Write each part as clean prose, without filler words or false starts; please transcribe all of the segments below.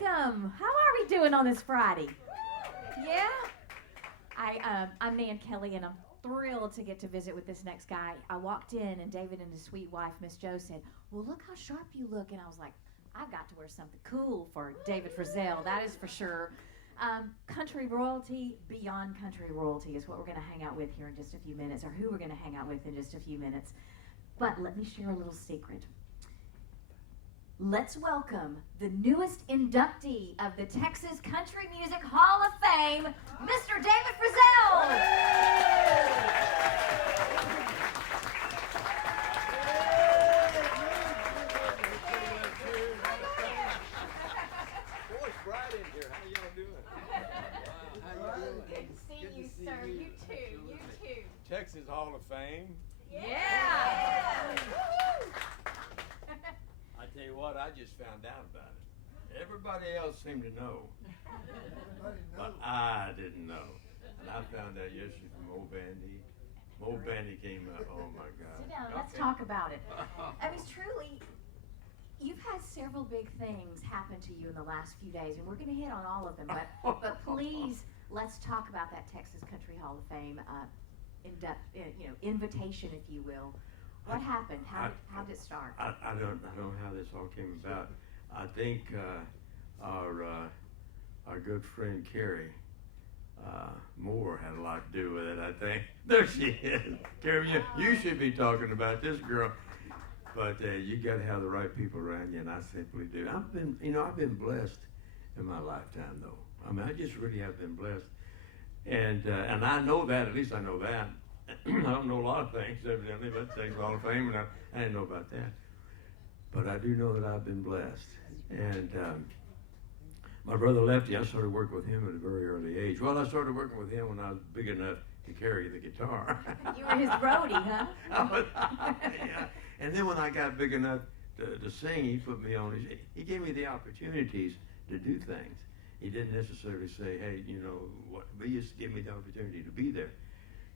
welcome. How are we doing on this Friday? Yeah? I'm Nan Kelley, and I'm thrilled to get to visit with this next guy. I walked in, and David and his sweet wife, Miss Jo, said, well, look how sharp you look. And I was like, I've got to wear something cool for David Frizzell, that is for sure. Country royalty, beyond country royalty is what we're going to hang out with here in just a few minutes, or who we're going to hang out with in just a few minutes. But let me share a little secret. Let's welcome the newest inductee of the Texas Country Music Hall of Fame, Mr. David Frizzell. Boy, it's bright in here. How y'all doing? Wow, how you doing? Good to see you, sir. You too. You too. Texas Hall of Fame. Yeah. I tell you what, I just found out about it. Everybody else seemed to know, but I didn't know. And I found out yesterday from Old Bandy. Old Bandy came up. Oh my God. Sit down. Let's talk about it. I mean, truly, you've had several big things happen to you in the last few days, and we're going to hit on all of them. But please, let's talk about that Texas Country Hall of Fame invitation, if you will. What happened? How did it start? I don't know how this all came about. I think our good friend Carrie Moore had a lot to do with it. I think there she is. Carrie, you should be talking about this girl. But you got to have the right people around you, and I simply do. I've been blessed in my lifetime, though. I mean, I just really have been blessed, and I know that. At least I know that. I don't know a lot of things, evidently, but Texas Hall of Fame, and I didn't know about that. But I do know that I've been blessed. And my brother Lefty, I started working with him at a very early age. Well, I started working with him when I was big enough to carry the guitar. You were his roadie, huh? Yeah. And then when I got big enough to sing, he put me on he gave me the opportunities to do things. He didn't necessarily say, hey, but he just gave me the opportunity to be there.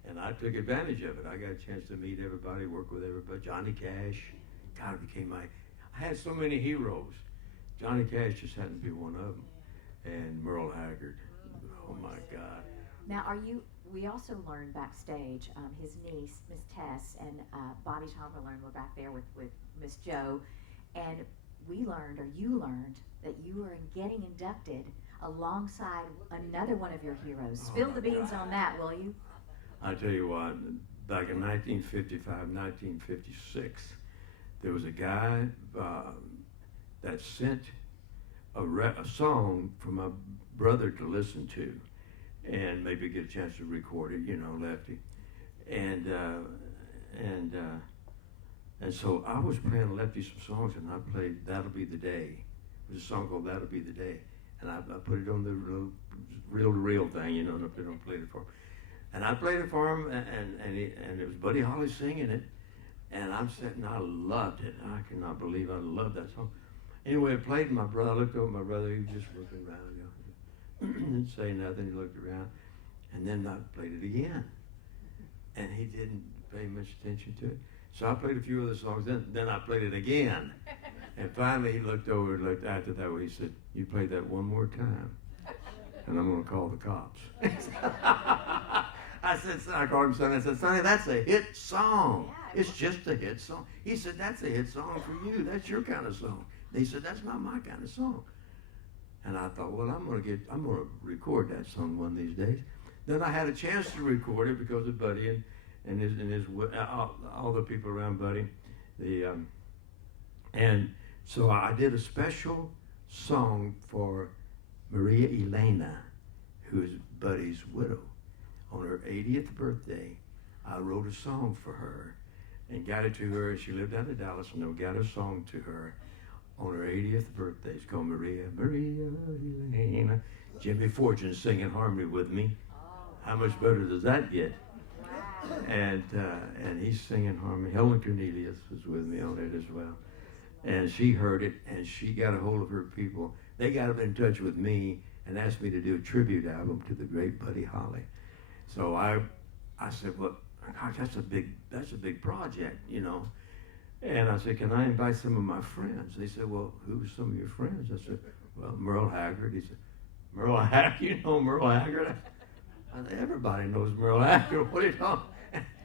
And I took advantage of it. I got a chance to meet everybody, work with everybody. Johnny Cash, God, became I had so many heroes. Johnny Cash just happened to be one of them. And Merle Haggard. Oh my God. Now, we also learned backstage, his niece, Miss Tess, and Bobby Chamberlain were back there with Miss Jo, and you learned that you were getting inducted alongside another one of your heroes. Spill the beans on that, will you? I tell you what, back in 1955, 1956, there was a guy that sent a song for my brother to listen to and maybe get a chance to record it, Lefty. And so I was playing Lefty some songs, and I played That'll Be the Day. It was a song called That'll Be the Day. And I put it on the reel-to-reel thing, and I played it for him. And I played it for him, and it was Buddy Holly singing it. And I'm sitting, I loved it. I cannot believe I loved that song. Anyway, I played, and I looked over at my brother, he was just looking around, didn't say nothing, he looked around. And then I played it again. And he didn't pay much attention to it. So I played a few other songs, then I played it again. And finally he looked over and looked after that way, he said, you play that one more time, and I'm going to call the cops. I called him Sonny. I said, Sonny, that's a hit song. It's just a hit song. He said, that's a hit song for you. That's your kind of song. He said, that's not my kind of song. And I thought, well, I'm going to record that song one of these days. Then I had a chance to record it because of Buddy and his all the people around Buddy. And so I did a special song for Maria Elena, who is Buddy's widow. On her 80th birthday, I wrote a song for her and got it to her. She lived out of Dallas, and I got a song to her on her 80th birthday. It's called Maria Elena. Jimmy Fortune singing harmony with me. How much better does that get? Wow. And he's singing harmony. Helen Cornelius was with me on it as well. And she heard it, and she got a hold of her people. They got in touch with me and asked me to do a tribute album to the great Buddy Holly. So I said, well, gosh, that's a big project, And I said, can I invite some of my friends? They said, well, who's some of your friends? I said, well, Merle Haggard. He said, Merle Haggard, you know Merle Haggard? I said, everybody knows Merle Haggard. What are you talking?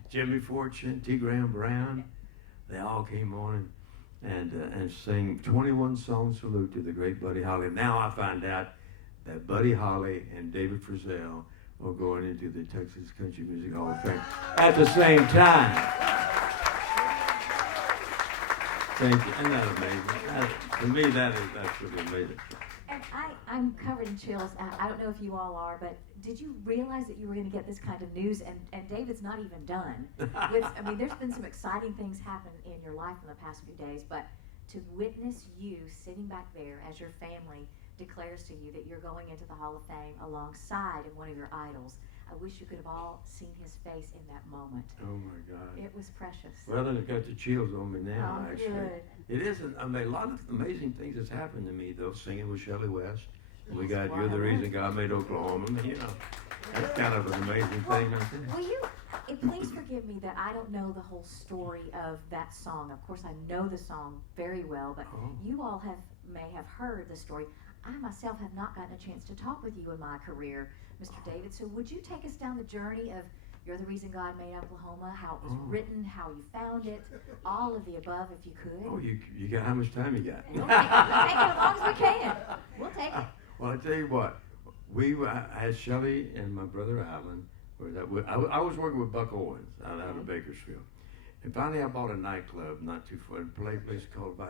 Jimmy Fortune, T. Graham Brown, they all came on and sang 21 song salute to the great Buddy Holly. Now I find out that Buddy Holly and David Frizzell are going into the Texas Country Music Hall of Fame at the same time. Thank you. Isn't that amazing? To me, that's really amazing. And I'm covered in chills. I don't know if you all are, but did you realize that you were going to get this kind of news? And David's not even done. There's been some exciting things happen in your life in the past few days, but to witness you sitting back there as your family declares to you that you're going into the Hall of Fame alongside of one of your idols. I wish you could have all seen his face in that moment. Oh my God. It was precious. Well, then it got the chills on me now, Oh, actually. good. It isn't, a lot of amazing things has happened to me, though, singing with Shelley West. And we got You're the Reason God Made Oklahoma. That's kind of an amazing thing. Will you, please forgive me that I don't know the whole story of that song. Of course, I know the song very well, but you all may have heard the story. I myself have not gotten a chance to talk with you in my career, Mr. David. So would you take us down the journey of You're the Reason God Made Oklahoma, how it was written, how you found it, all of the above, if you could? Oh, you got, how much time you got? We'll take it as long as we can. We'll take it. Well, I tell you what, I had Shelley and my brother Alan. I was working with Buck Owens out of Bakersfield. And finally I bought a nightclub not too far, a place called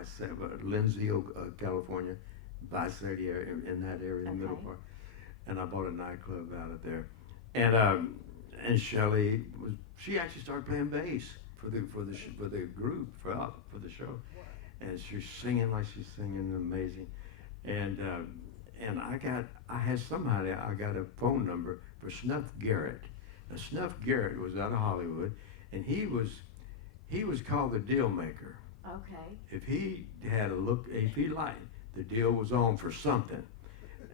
Lindsay, California, Visalia area, in that area, in the middle part. And I bought a nightclub out of there. And Shelley she actually started playing bass for the group, for the show. And she's singing like she's singing amazing. And I got a phone number for Snuff Garrett. Now Snuff Garrett was out of Hollywood, and he was called the deal maker. Okay. If he had a look, if he liked, the deal was on for something.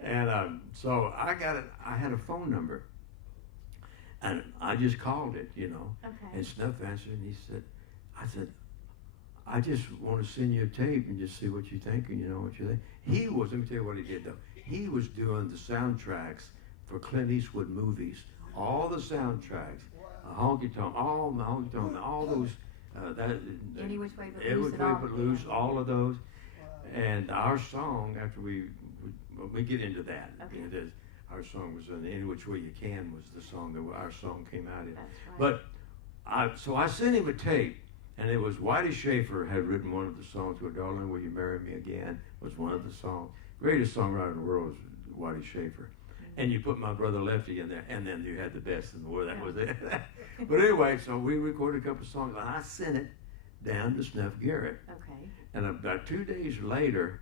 And so I had a phone number, and I just called it, Okay. And Snuff answered, and I said, I just want to send you a tape and just see what you think, and what you think. Let me tell you what he did though. He was doing the soundtracks for Clint Eastwood movies, all the soundtracks, Honky Tonk, all those, Any Which Way But Loose, Every Way But Loose, all of those. And our song, after we get into that, Okay. Our song was Any Which Way You Can was the song that our song came out in. That's right. But so I sent him a tape, and it was Whitey Schaefer had written one of the songs. "Go Darling, Will You Marry Me Again" was one of the songs. Greatest songwriter in the world was Whitey Schaefer. And you put my brother Lefty in there, and then you had the best in the world. That was it. But anyway, so we recorded a couple of songs, and I sent it down to Snuff Garrett. Okay. And about 2 days later,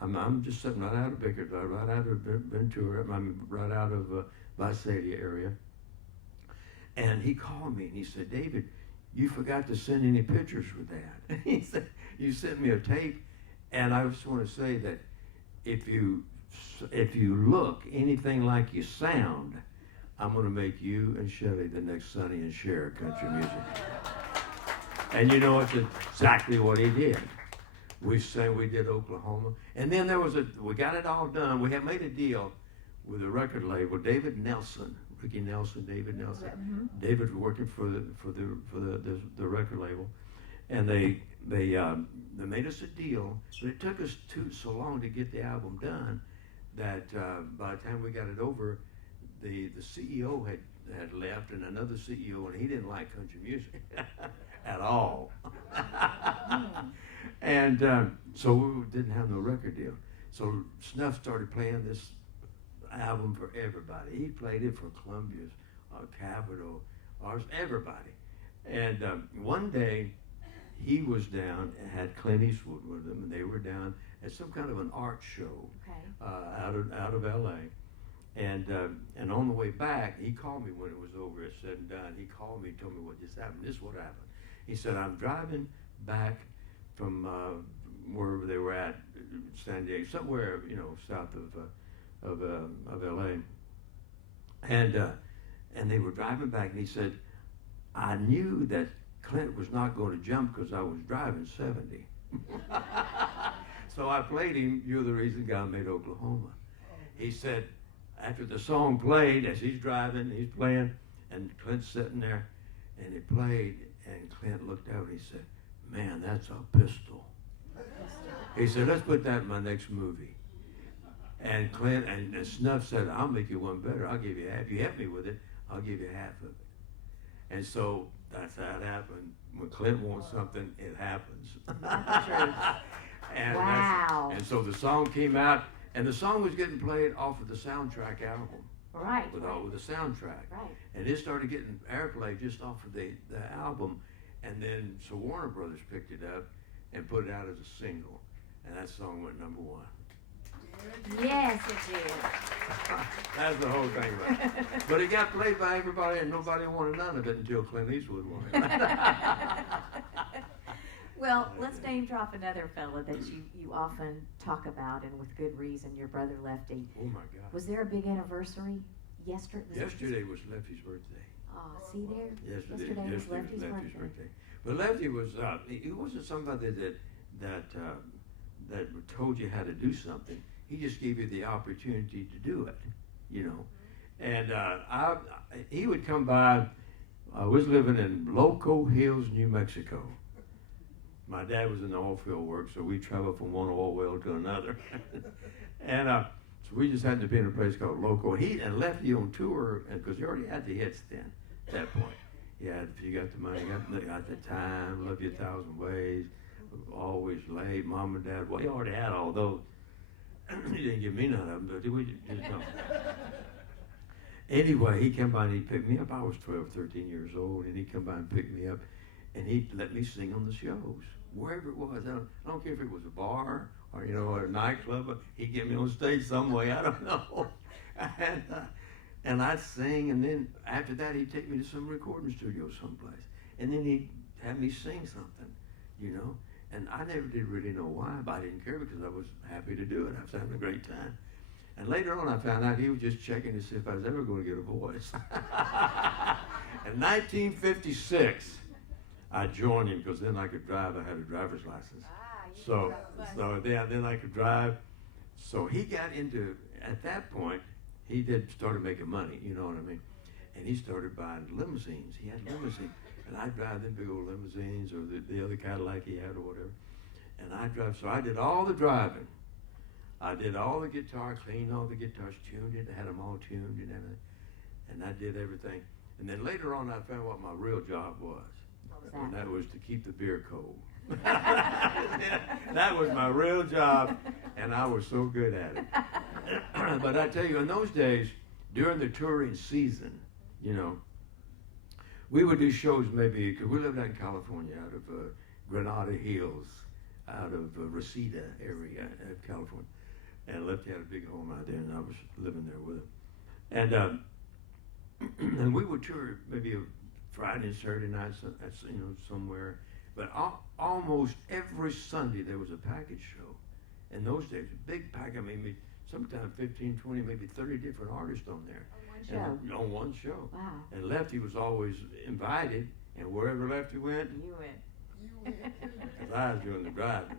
I'm just sitting right out of Bakersfield, right out of Ventura, right out of Visalia area. And he called me and he said, "David, you forgot to send any pictures with that." He said, "You sent me a tape." And I just want to say that if you look anything like you sound, I'm going to make you and Shelley the next Sonny and Cher country music. And it's exactly what he did. We did Oklahoma. And then we got it all done. We had made a deal with a record label, David Nelson, David Nelson. Mm-hmm. David was working for the record label. And they made us a deal, but it took us so long to get the album done that by the time we got it over, the CEO had left, and another CEO, and he didn't like country music at all. And so we didn't have no record deal. So Snuff started playing this album for everybody. He played it for Columbia's, Capitol, ours, everybody. And one day, he was down and had Clint Eastwood with him, and they were down at some kind of an art show out of L.A. And on the way back, he called me when it was over, it's said and done. He called me and told me what just happened. This is what happened. He said, "I'm driving back from wherever they were at, San Diego, somewhere south of L.A. And they were driving back, and he said, I knew that Clint was not going to jump because I was driving 70. So I played him, You're the Reason God Made Oklahoma. He said, after the song played, as he's driving, he's playing, and Clint's sitting there, and he played, and Clint looked out and he said, man, that's a pistol. He said, let's put that in my next movie. And Clint and Snuff said, I'll make you one better. I'll give you half. If you help me with it, I'll give you half of it. And so that's how it happened. When Clint wants something, it happens. And wow. And so the song came out, and the song was getting played off of the soundtrack album. Right. With the soundtrack. Right. And it started getting airplay just off of the album. And then, so Warner Brothers picked it up and put it out as a single. And that song went #1. Yes, it did. That's the whole thing about it. But it got played by everybody, and nobody wanted none of it until Clint Eastwood wanted it. Well, let's name drop another fella that you often talk about, and with good reason, your brother Lefty. Oh my God. Was there a big anniversary yesterday? Yesterday was Lefty's birthday. Oh, see there? Yesterday was Lefty's birthday. But Lefty was, he wasn't somebody that told you how to do something. He just gave you the opportunity to do it, you know. And he would come by. I was living in Loco Hills, New Mexico. My dad was in the oil field work, so we traveled from one oil well to another. And so we just happened to be in a place called Loco. He and Lefty on tour, because he already had the hits then, at that point. He had If You Got the Money, Got the Time, Love You 1,000 Ways, Always Late, Mom and Dad. Well, he already had all those. He didn't give me none of them, but we just know. Anyway, he came by and he picked me up. I was 12, 13 years old, and he come by and picked me up, and he let me sing on the shows, wherever it was. I don't care if it was a bar or, you know, or a nightclub. He'd get me on stage some way. I don't know. And I'd sing, and then after that, he'd take me to some recording studio someplace, and then he'd have me sing something, you know. And I never did really know why, but I didn't care because I was happy to do it. I was having a great time. And later on, I found out he was just checking to see if I was ever going to get a voice. In 1956, I joined him because then I could drive. I had a driver's license. So then I could drive. So he got into, at that point, he started making money, you know what I mean? And he started buying limousines. He had limousines. And I'd drive them big old limousines or the other Cadillac he had or whatever. And I'd drive. So I did all the driving. I did all the guitar, cleaned all the guitars, tuned it, had them all tuned and everything. And I did everything. And then later on, I found what my real job was. What was that? And that was to keep the beer cold. That was my real job, and I was so good at it. But I tell you, in those days, during the touring season, you know, we would do shows maybe, because we lived out in California, out of Granada Hills, out of Reseda area of California. And Lefty had a big home out there, and I was living there with him. And we would tour maybe a Friday and Saturday nights, you know, somewhere. But almost every Sunday there was a package show. In those days, a big package, I mean, sometimes 15, 20, maybe 30 different artists on there. On one show. Wow. And Lefty was always invited, and wherever Lefty went, You went. because I was doing the driving.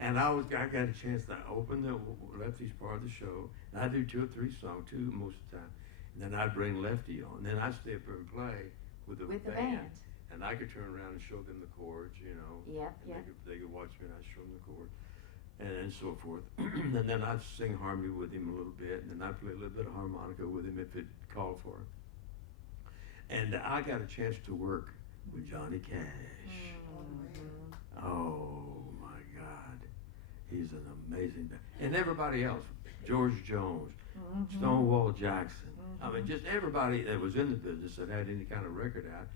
And I got a chance to open the Lefty's part of the show. And I'd do 2 or 3 songs, 2 most of the time. And then I'd bring Lefty on. And then I'd stay up there and play with the band. And I could turn around and show them the chords, you know. Yep, and they could watch me and I'd show them the chords. And so forth. And then I'd sing harmony with him a little bit, and then I'd play a little bit of harmonica with him if it called for it. And I got a chance to work with Johnny Cash. Mm-hmm. Oh my God, he's an amazing guy. And everybody else, George Jones, Mm-hmm. Stonewall Jackson. Mm-hmm. I mean, just everybody that was in the business that had any kind of record out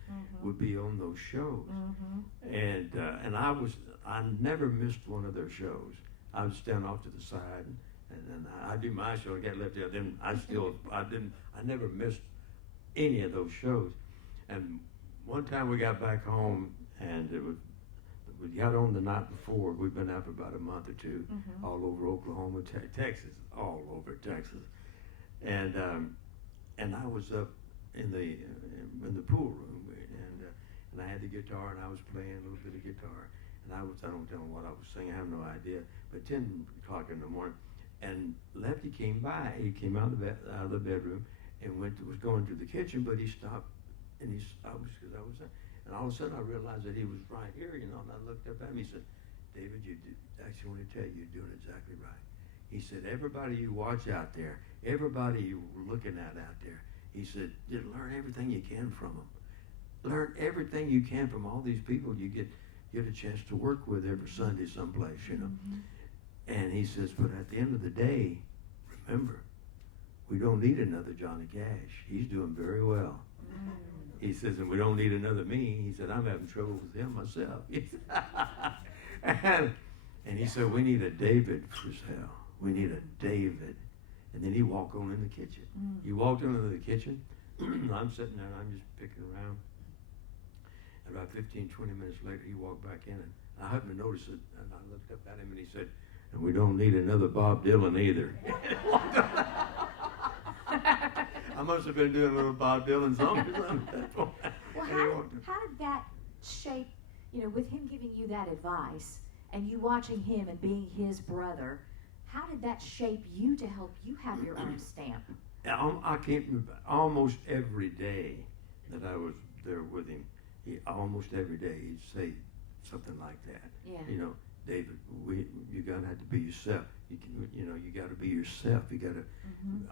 would be on those shows. Mm-hmm. And I never missed one of their shows. I would stand off to the side, and then I'd do my show and get left there. Then I never missed any of those shows. And one time we got back home, and we got on the night before. We'd been out for about a month or 2, all over Oklahoma, Texas, all over Texas. And I was up in the pool room, and I had the guitar, and I was playing a little bit of guitar. and I don't tell him what I was singing. I have no idea. But 10 o'clock in the morning, and Lefty came by. He came out of the bedroom and was going to the kitchen, but he stopped, and and all of a sudden I realized that he was right here, and I looked up at him. He said, "David, actually want to tell you, you're doing exactly right." He said, "Everybody you watch out there, everybody you're looking at out there," he said, "just learn everything you can from them. Learn everything you can from all these people you get a chance to work with every Sunday someplace, you know." Mm-hmm. And he says, "But at the end of the day, remember, we don't need another Johnny Cash. He's doing very well." Mm. He says, "And we don't need another me." He said, "I'm having trouble with him myself." and he said, "We need a David Frizzell. We need a David." And then he walked on in the kitchen. Mm. He walked on into the kitchen. I'm sitting there, and I'm just picking around. And about 15, 20 minutes later, he walked back in, and I happened to notice it, and I looked up at him, and he said, "And we don't need another Bob Dylan either." I must have been doing a little Bob Dylan song at that point. Well, how did that shape, with him giving you that advice, and you watching him and being his brother, how did that shape you to help you have your own stamp? I can't, almost every day that I was there with him, almost every day he'd say something like that. Yeah. "David, you gotta have to be yourself. You gotta be yourself. You gotta." Mm-hmm.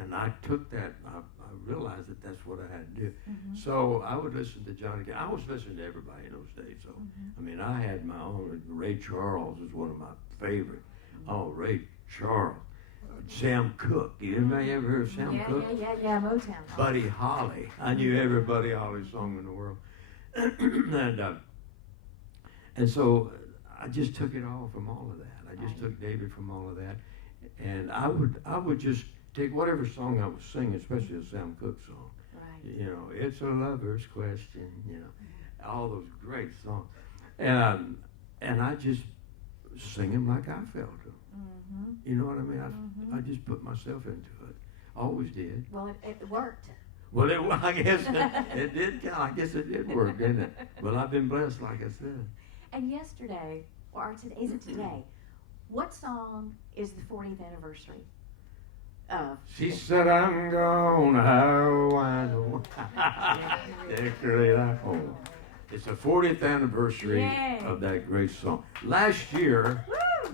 And I took that. I realized that that's what I had to do. Mm-hmm. So I would listen to Johnny Cash. I was listening to everybody in those days. So I mean, I had my own. Ray Charles was one of my favorite. Mm-hmm. Oh, Ray Charles. Sam Cooke. Anybody ever heard of Sam Cooke? Yeah, Motown. Buddy Holly. I knew every Buddy Holly song in the world. And so I just took it all from all of that. I just took David from all of that. And I would just take whatever song I was singing, especially a Sam Cooke song. Right. "It's a Lover's Question," all those great songs. And I just sing them like I felt them. Mm-hmm. You know what I mean? I just put myself into it. Always did. Well, it worked. Well, I guess it did. I guess it did work, didn't it? Well, I've been blessed, like I said. And yesterday, is it today? What song is the 40th anniversary of? She said, "I'm gonna have wine, decorate our home." It's the 40th anniversary of that great song. Last year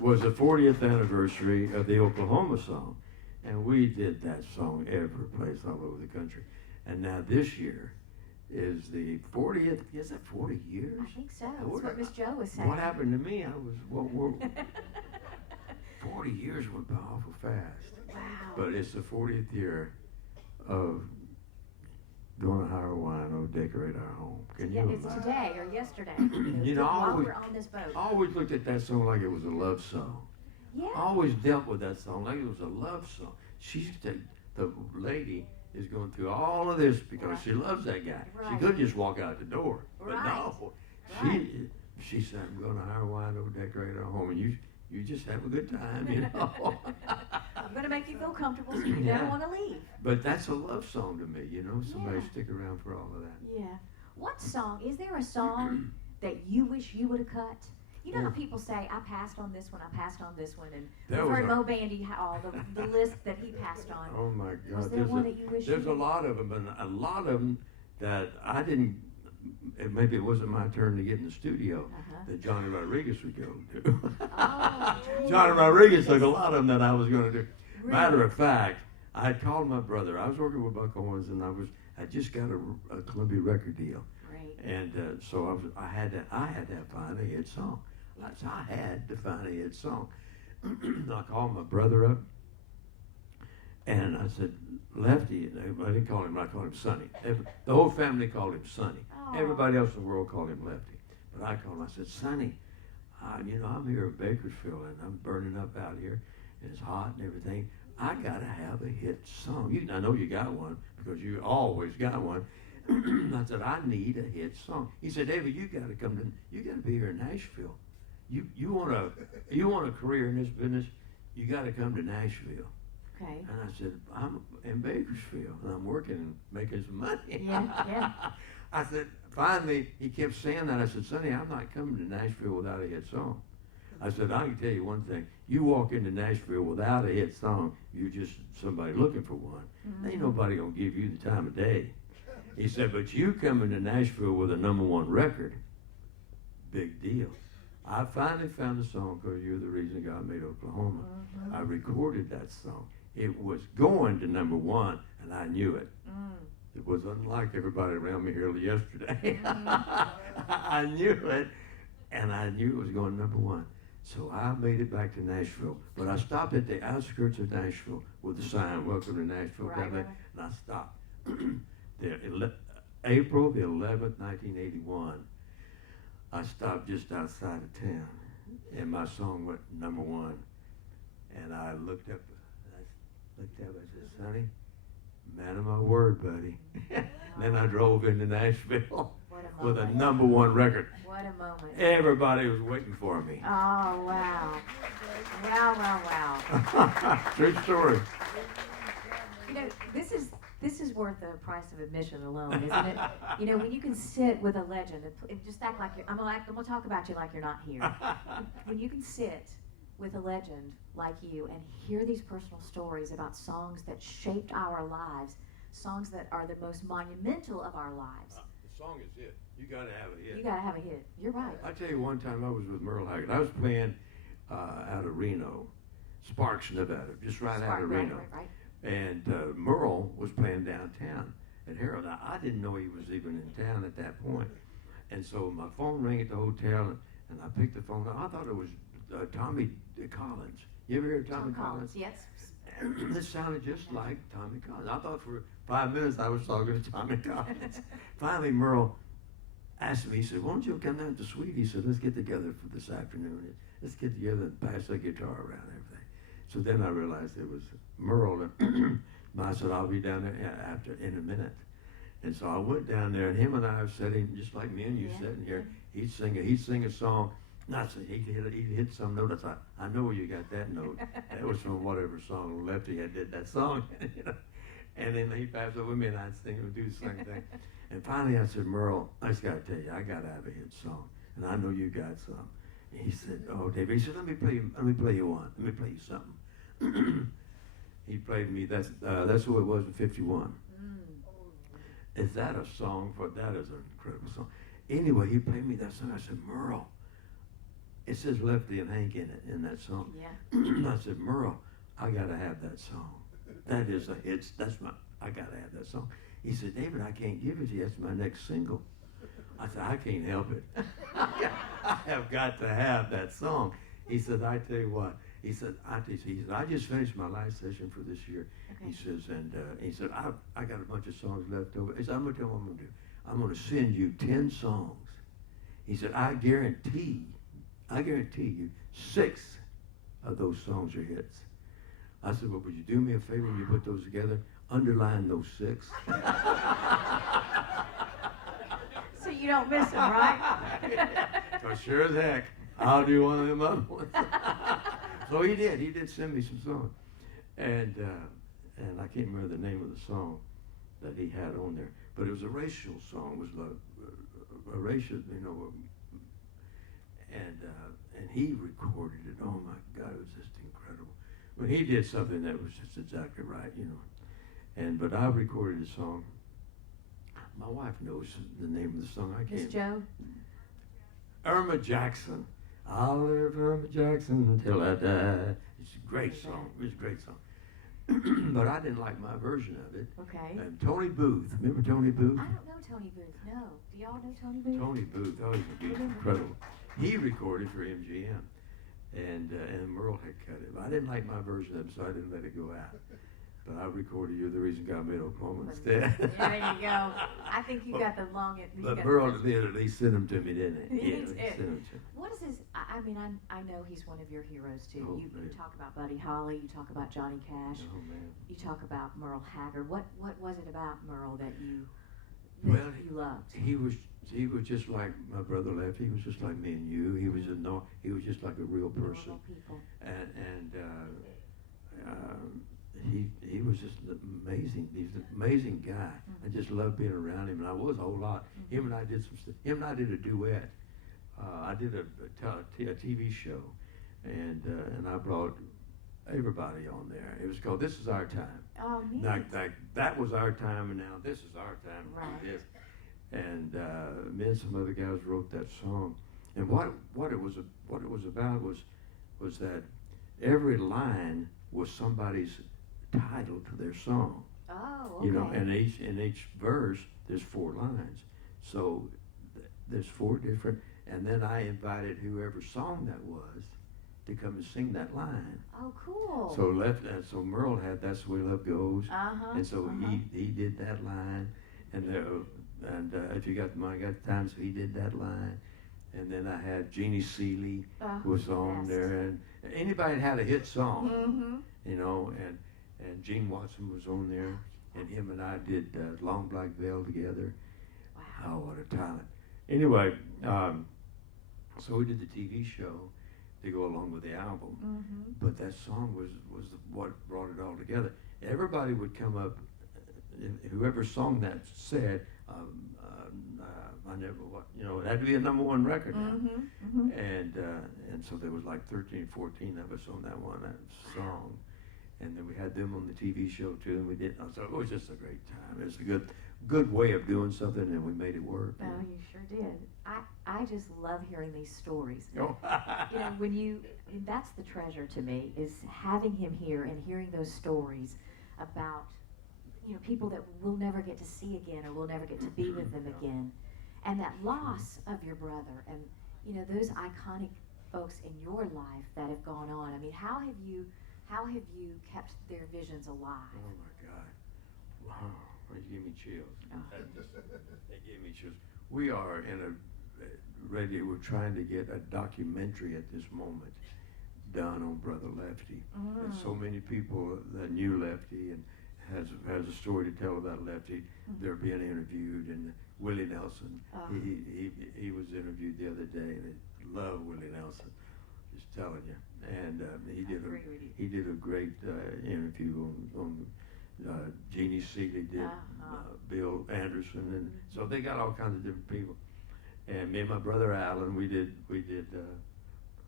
was the 40th anniversary of the Oklahoma song, and we did that song every place all over the country. And now this year is the 40th. Is that 40 years? I think so. That's what Miss Jo was saying. What happened to me? 40 years went by awful fast. Wow. But it's the 40th year of "Gonna Hire Wine, Decorate Our Home." Can you imagine? It's today or yesterday. While we're on this boat. I always looked at that song like it was a love song. Yeah. I always dealt with that song like it was a love song. The lady is going through all of this because she loves that guy. Right. She could just walk out the door. But no. Right. She said, "I'm going to hire wine, decorate our home." And you just have a good time, I'm going to make you feel comfortable so you never want to leave. But that's a love song to me, Somebody stick around for all of that. Yeah. What song? Is there a song that you wish you would have cut? You know how people say, "I passed on this one, I passed on this one," and we've heard Mo Bandy, all the list that he passed on. Oh my God! Was there one that you wish? There's a lot of them, and a lot of them that I didn't. Maybe it wasn't my turn to get in the studio. That Johnny Rodriguez would go to. Oh, Johnny Rodriguez took a lot of them that I was going to do. Really? Matter of fact, I had called my brother. I was working with Buck Owens, and I just got a Columbia record deal. Great. And so I had to find a hit song. So I had to find a hit song. I called my brother up, and I said, "Lefty," I didn't call him, I called him Sonny. The whole family called him Sonny. Oh. Everybody else in the world called him Lefty. But I called him, I said, "Sonny, I'm here in Bakersfield, and I'm burning up out here, and it's hot and everything. I got to have a hit song. I know you got one, because you always got one." I said, "I need a hit song." He said, "David, you got to be here in Nashville. You want a career in this business, you got to come to Nashville." Okay. And I said, "I'm in Bakersfield, and I'm working and making some money." Yeah. I said, finally, he kept saying that. I said, Sonny, I'm not coming to Nashville without a hit song. I said, I can tell you one thing. You walk into Nashville without a hit song, you're just somebody looking for one. Mm-hmm. Ain't nobody going to give you the time of day. He said, but you coming to Nashville with a #1 record, big deal. I finally found the song, Because You're the Reason God Made Oklahoma. Mm-hmm. I recorded that song. It was going to #1, and I knew it. It was unlike everybody around me here yesterday. I knew it, and I knew it was going #1. So I made it back to Nashville. But I stopped at the outskirts of Nashville with the sign, Welcome to Nashville, Right. and I stopped. April the 11th, 1981, I stopped just outside of town, and my song went #1. And I looked up, I said, Sonny, man of my word, buddy. Then I drove into Nashville with a #1 record. What a moment. Everybody was waiting for me. Oh, wow. Wow. True story. You know, this is worth the price of admission alone, isn't it? You know, when you can sit with a legend and just act like you're, I'm gonna talk about you like you're not here. When you can sit with a legend like you and hear these personal stories about songs that shaped our lives, songs that are the most monumental of our lives. The song is it. You gotta have a hit. You gotta have a hit. You're right. I tell you, one time I was with Merle Haggard. I was playing out of Reno, Sparks, Nevada, just right out of Reno. Right. And Merle was playing downtown at Harold. Now, I didn't know he was even in town at that point. And so my phone rang at the hotel, and I picked the phone up. I thought it was Tommy Collins. You ever hear of Tommy Collins? Yes. And this sounded just like Tommy Collins. I thought for 5 minutes I was talking to Tommy Collins. Finally, Merle asked me, he said, why don't you come down to the suite? He said, let's get together for this afternoon. Let's get together and pass the guitar around and everything. So then I realized it was Merle. And I said, I'll be down there in a minute. And so I went down there, and him and I were sitting just like me and you sitting here. He'd sing a song. And I said, he'd hit some note. I thought, I know you got that note. That was from whatever song Lefty had did that song. You know? And then he'd pass over me, and I'd sing and do the same thing. And finally I said, Merle, I just got to tell you, I got to have a hit song. And I know you got some. And he said, oh, David. He said, let me play you one. Let me play you something. He played me, that's who it was in 51. Is that a song that is an incredible song. Anyway, he played me that song. I said, Merle, it says Lefty and Hank in that song. Yeah. I said, Merle, I gotta have that song. That is a hit. I gotta have that song. He said, David, I can't give it to you. That's my next single. I said, I can't help it. I have got to have that song. He said, I tell you what. He said, I just finished my live session for this year. Okay. He says, and he said, I got a bunch of songs left over. He said, I'm going to tell you what I'm going to do. I'm going to send you 10 songs. He said, I guarantee you 6 of those songs are hits. I said, well, would you do me a favor when you put those together? Underline those 6. So you don't miss them, right? So sure as heck, I'll do one of them other ones. So he did. He did send me some songs, and I can't remember the name of the song that he had on there, but it was a racial song. It was a racial, and he recorded it. Oh my God, it was just incredible. But he did something that was just exactly right, but I recorded the song. My wife knows the name of the song. I can't. Miss Joe? Irma Jackson. I'll live Irma Jackson until I die. It's a great song. It's a great song. But I didn't like my version of it. Okay. And Tony Booth. Remember Tony Booth? I don't know Tony Booth. No. Do y'all know Tony Booth? Tony Booth. Oh, he's incredible. He recorded for MGM. And Merle had cut it. I didn't like my version of it, so I didn't let it go out. But I recorded You're the Reason God Made Oklahoma instead. There you go. I think you got the longest. But Merle did at least send them to me, didn't he? He Yeah, did. he sent them to me. What is his? I mean, I know he's one of your heroes too. Oh, you man. talk about Buddy Holly. You talk about Johnny Cash. Oh, man. You talk about Merle Haggard. What was it about Merle that you loved? He was just like my brother Lefty. He was just like me and you. He was he was just like a real person. Normal people. he was just amazing. He's an amazing guy. I just loved being around him, and I was a whole lot. Him and I did some stuff. Him and I did a duet. I did a TV show, and I brought everybody on there. It was called "This Is Our Time." Oh, neat. That was our time, and now this is our time. Right. This. And me and some other guys wrote that song. And what it was about was that every line was somebody's title to their song. Oh, okay. You know, and in each verse there's 4 lines. So there's 4 different. And then I invited whoever song that was to come and sing that line. Oh, cool. So Merle had "That's the Way Love Goes," and so he did that line, and if you got the money, got the time, so he did that line, and then I had Jeannie Seeley was on there, and anybody had a hit song, you know, and Gene Watson was on there, and him and I did "Long Black Veil" together. Wow! Oh, what a talent! Anyway, so we did the TV show to go along with the album, but that song was what brought it all together. Everybody would come up, whoever song that said, I never, you know, it had to be a #1 record now. And so there was like 13, 14 of us on that song, and then we had them on the TV show too, and we did. So it was just a great time. It was a good way of doing something, and we made it work. Oh, you sure did. I just love hearing these stories. Oh. You know, that's the treasure to me, is having him here and hearing those stories about, you know, people that we'll never get to see again, or we'll never get to be with them again. And that loss of your brother, and, you know, those iconic folks in your life that have gone on. I mean, how have you kept their visions alive? Oh my God. Wow. You give me chills. Oh. They gave me chills. We are we're trying to get a documentary at this moment done on Brother Lefty. And so many people that knew Lefty and has a story to tell about Lefty. They're being interviewed, and Willie Nelson, he was interviewed the other day, and I love Willie Nelson, just telling you. And he did a great interview on Jeannie Seeley did, Bill Anderson, and so they got all kinds of different people. And me and my brother Alan, we did.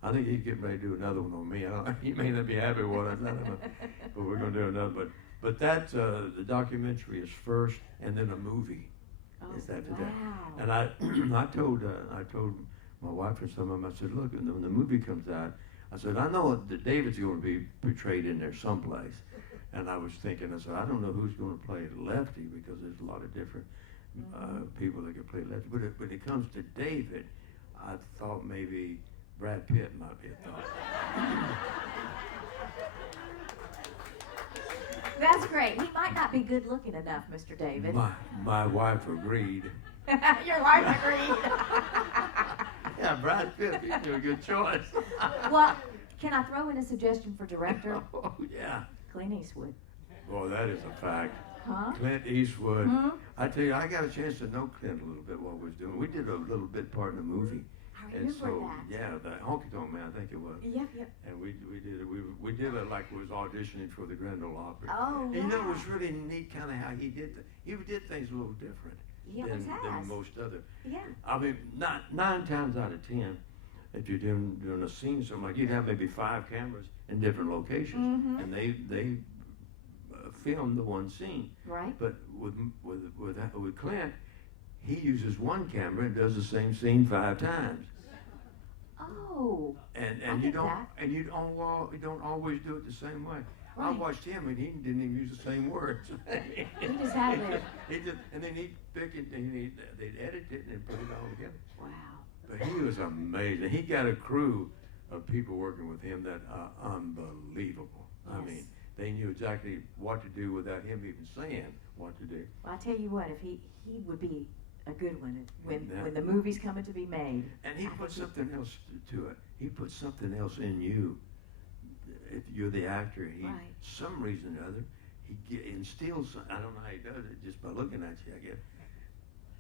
I think he's getting ready to do another one on me. He may not be happy with what I've done, but we're going to do another. But that the documentary is first, and then a movie is after that. And I told my wife and some of them, I said, look, when the movie comes out, I said, I know that David's going to be portrayed in there someplace. And I was thinking, I said, I don't know who's going to play Lefty, because there's a lot of different people that can play Lefty. But when it comes to David, I thought maybe Brad Pitt might be a thought. That's great. He might not be good looking enough, Mr. David. My wife agreed. Your wife agreed. Yeah, Brad Pitt, he'd do a good choice. Well, can I throw in a suggestion for director? Oh, yeah. Clint Eastwood. Well, that is a fact. Huh? Clint Eastwood. I tell you, I got a chance to know Clint a little bit while we was doing. We did a little bit part in the movie. I remember that. Yeah, the Honky Tonk Man, I think it was. Yep. And we did it like we was auditioning for the Grand Ole Opry. Oh, and you know, it was really neat kind of how he did he did things a little different than most other. Yeah. I mean, 9 times out of 10, if you're doing a scene, something like, you'd have maybe 5 cameras in different locations, and they film the one scene. Right. But with Clint, he uses one camera and does the same scene 5 times. Oh. And you don't always do it the same way. Right. I watched him, and he didn't even use the same words. He just had it. And then he'd pick it, and they'd edit it and put it all together. Wow. But he was amazing. He got a crew of people working with him that are unbelievable. Yes. I mean, they knew exactly what to do without him even saying what to do. Well, I tell you what, if he would be a good one when the movie's coming to be made. And he put something else to it. He put something else in you. If you're the actor, some reason or other, he instills. I don't know how he does it, just by looking at you, I guess.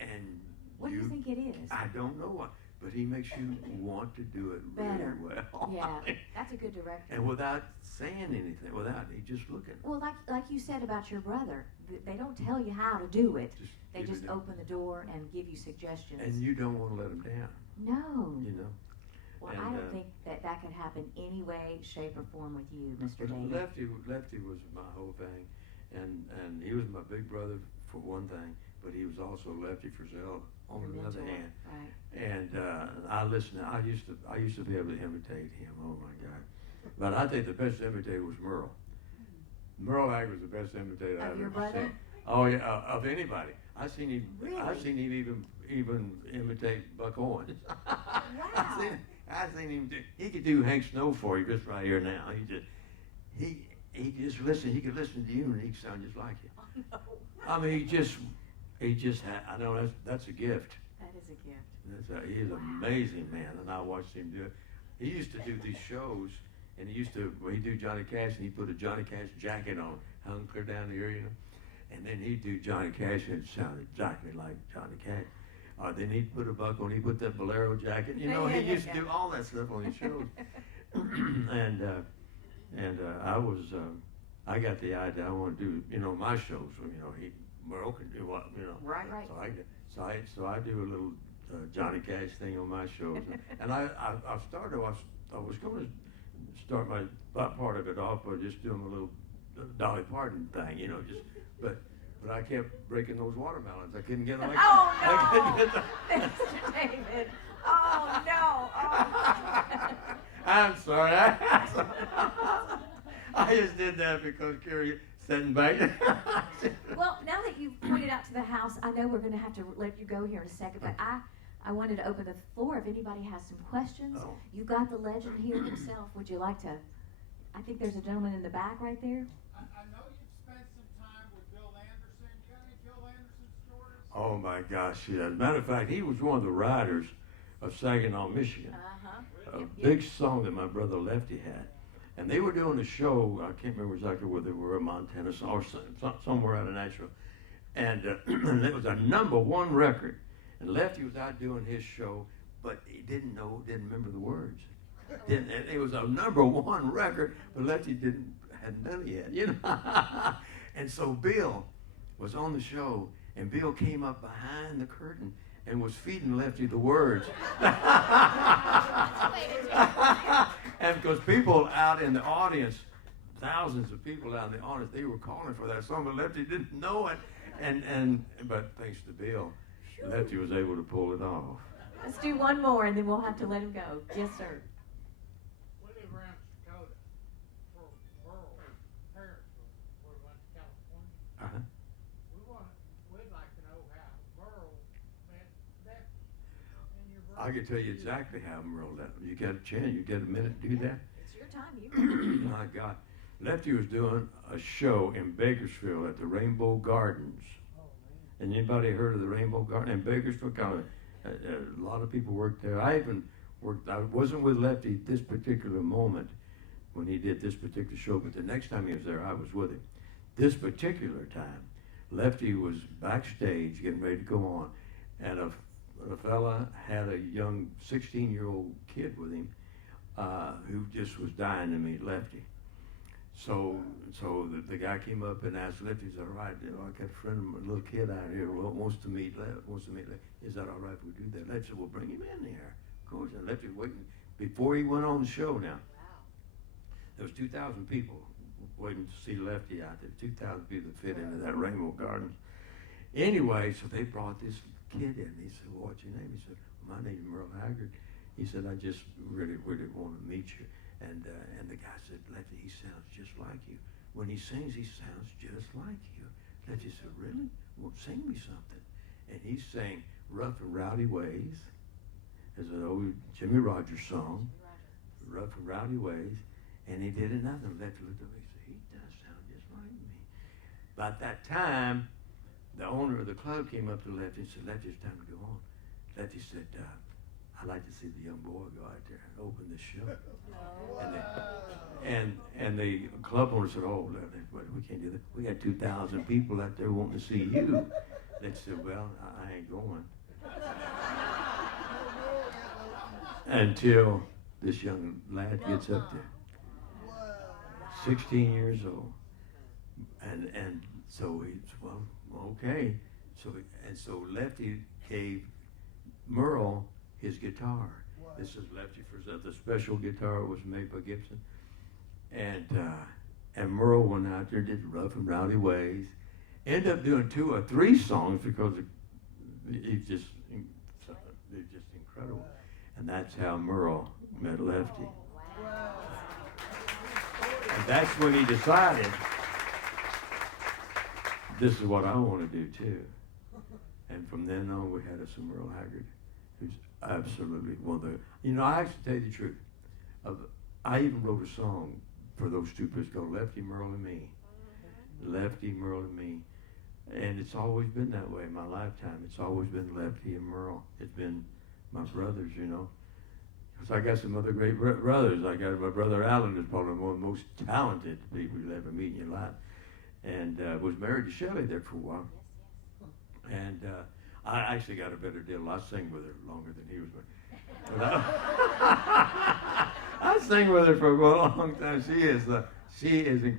And what do you think it is? I don't know what. but he makes you want to do it Better. really well. Yeah, that's a good director. And without saying anything, without he just looking. Well, like you said about your brother, they don't tell you how to do it. They give just it open the door and give you suggestions. And you don't want to let them down. No. You know. Well, And, I don't think that could happen any way, shape, or form with you, Mr. David. Lefty was my whole thing, and he was my big brother for one thing, but he was also Lefty Frizzell on Your the other mentor, hand. right. And I listened. I used to be able to imitate him. Oh my God! But I think the best imitator was Merle. Merle Ag was the best imitator I've Of your ever brother? seen. Oh yeah, of anybody. I seen him. Really? I seen him even imitate Buck Owens. Wow. I seen him do. He could do Hank Snow for you just right here now. He just listen. He could listen to you and he could sound just like you. Oh, no. I mean, he just had. I know that's a gift. That is a gift. He's an amazing man, and I watched him do it. He used to do these shows, and he'd do Johnny Cash, and he'd put a Johnny Cash jacket on, hung clear down the ear, you know. And then he'd do Johnny Cash, and it sounded exactly like Johnny Cash. Then he'd put a buck on, he'd put that bolero jacket, you know. He used to do all that stuff on his shows. I got the idea I want to do, you know, my shows. You know, Merle can do what, you know. Right. So I do a little Johnny Cash thing on my shows, and I was going to start my part of it off by just doing a little Dolly Parton thing, you know, but I kept breaking those watermelons. I couldn't get them. Oh no, I couldn't get them. Mr. David. Oh no. Oh. I'm sorry. I just did that because Carrie sitting back. Well, now that you've pointed out to the house, I know we're going to have to let you go here in a second, but I wanted to open the floor if anybody has some questions. Oh. You got the legend here himself. Would you like to? I think there's a gentleman in the back right there. I know you've spent some time with Bill Anderson. You got any Bill Anderson stories? Oh my gosh! Yeah. As a matter of fact, he was one of the writers of Saginaw, Michigan. Uh-huh. A big song that my brother Lefty had. And they were doing a show, I can't remember exactly where they were, in Montana or somewhere out of Nashville. And it was a #1 record. And Lefty was out doing his show, but he didn't remember the words. It was a #1 record, but Lefty hadn't done it yet, you know. And so Bill was on the show, and Bill came up behind the curtain and was feeding Lefty the words. And because people out in the audience, thousands of people out in the audience, they were calling for that song, but Lefty didn't know it. But thanks to Bill, Lefty was able to pull it off. Let's do one more, and then we'll have to let him go. Yes, sir. We live around Dakota, where Merle's parents were went to California. We'd like to know how Merle met Lefty and your brother. I can tell you exactly how Merle left. You got a chance, you got a minute to do that? It's your time. You. My God. Lefty was doing a show in Bakersfield at the Rainbow Gardens. And anybody heard of the Rainbow Garden in Bakersfield? A lot of people worked there. I even worked. I wasn't with Lefty at this particular moment when he did this particular show, but the next time he was there, I was with him. This particular time, Lefty was backstage getting ready to go on, and a fella had a young 16-year-old kid with him who just was dying to meet Lefty. So the guy came up and asked Lefty, he said, all right, I got a friend, a little kid out here who wants to meet Lefty. Is that all right if we do that? Lefty said, well, bring him in here. Of course, and Lefty was waiting before he went on the show now. Wow. There was 2,000 people waiting to see Lefty out there. 2,000 people that fit into that Rainbow Gardens. Anyway, so they brought this kid in. He said, well, what's your name? He said, well, my name's Merle Haggard. He said, I just really want to meet you. And the guy said, Lefty, he sounds just like you. When he sings, he sounds just like you. Lefty said, really? Well, sing me something. And he sang Rough and Rowdy Ways. There's an old Jimmy Rogers song, Rough and Rowdy Ways. And he did another. Lefty looked up and he said, he does sound just like me. About that time, the owner of the club came up to Lefty and said, Lefty, it's time to go on. Lefty said, I'd like to see the young boy go out there and open the show. And the club owner said, oh, we can't do that. We got 2,000 people out there wanting to see you. They said, well, I ain't going. until this young lad gets up there, 16 years old, and so he's, well, okay, so Lefty gave Merle his guitar. This is Lefty Frizzell. The special guitar was made by Gibson, and Merle went out there, did Rough and Rowdy Ways, ended up doing 2 or 3 songs because he's just incredible, and that's how Merle met Lefty. And that's when he decided, this is what I want to do too. And from then on, we had us a Merle Haggard, who's absolutely one of the, I actually tell you the truth. I even wrote a song for those 2 people called Lefty, Merle, and Me. Lefty, Merle, and Me. And it's always been that way in my lifetime. It's always been Lefty and Merle. It's been my brothers, Because I got some other great brothers. I got my brother Alan, is probably one of the most talented people you'll ever meet in your life. And was married to Shelley there for a while. And I actually got a better deal. I sang with her longer than he was with. But I sang with her for a long time. She is,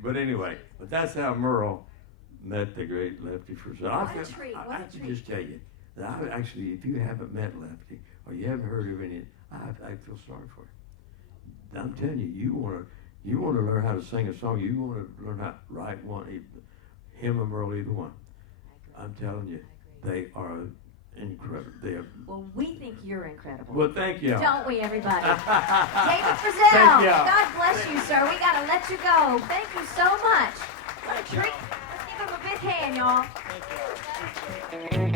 but anyway, but that's how Merle met the great Lefty Frizzell. I have to just tell you that actually, if you haven't met Lefty or you haven't heard of any, I feel sorry for you. I'm telling you, you want to learn how to sing a song. You want to learn how to write one, him or Merle, either one. I'm telling you, they are incredible. Well, we think you're incredible. Well, thank you. Don't we, everybody? David Frizzell, Thank you. God bless you, sir. We got to let you go. Thank you so much. What a treat. Let's give him a big hand, y'all. Thank you.